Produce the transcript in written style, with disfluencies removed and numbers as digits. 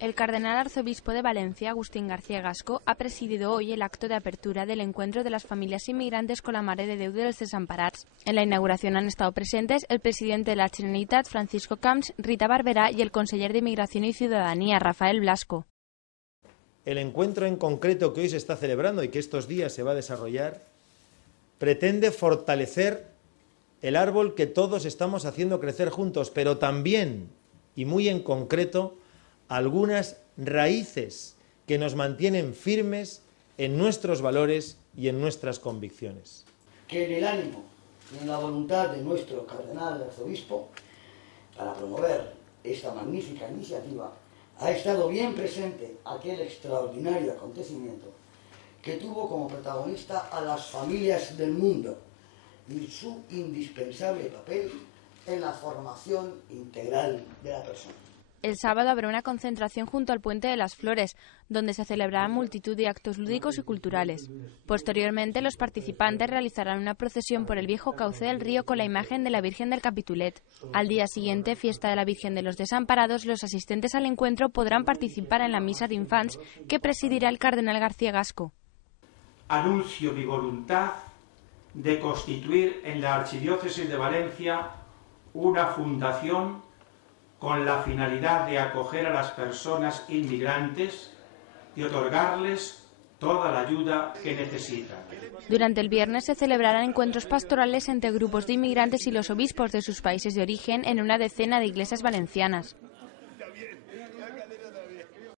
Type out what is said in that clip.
El cardenal arzobispo de Valencia, Agustín García Gasco, ha presidido hoy el acto de apertura del encuentro de las familias inmigrantes con la Mare de Déu dels Desemparats. En la inauguración han estado presentes el presidente de la Generalitat, Francisco Camps, Rita Barberá, y el conseller de Inmigración y Ciudadanía, Rafael Blasco. El encuentro en concreto que hoy se está celebrando y que estos días se va a desarrollar pretende fortalecer el árbol que todos estamos haciendo crecer juntos, pero también, y muy en concreto, algunas raíces que nos mantienen firmes en nuestros valores y en nuestras convicciones. Que en el ánimo y en la voluntad de nuestro cardenal arzobispo, para promover esta magnífica iniciativa, ha estado bien presente aquel extraordinario acontecimiento que tuvo como protagonista a las familias del mundo y su indispensable papel en la formación integral de la persona. El sábado habrá una concentración junto al Puente de las Flores, donde se celebrarán multitud de actos lúdicos y culturales. Posteriormente, los participantes realizarán una procesión por el viejo cauce del río con la imagen de la Virgen del Capitulet. Al día siguiente, fiesta de la Virgen de los Desamparados, los asistentes al encuentro podrán participar en la misa de infants que presidirá el cardenal García Gasco. Anuncio mi voluntad de constituir en la Archidiócesis de Valencia una fundación con la finalidad de acoger a las personas inmigrantes y otorgarles toda la ayuda que necesitan. Durante el viernes se celebrarán encuentros pastorales entre grupos de inmigrantes y los obispos de sus países de origen en una decena de iglesias valencianas.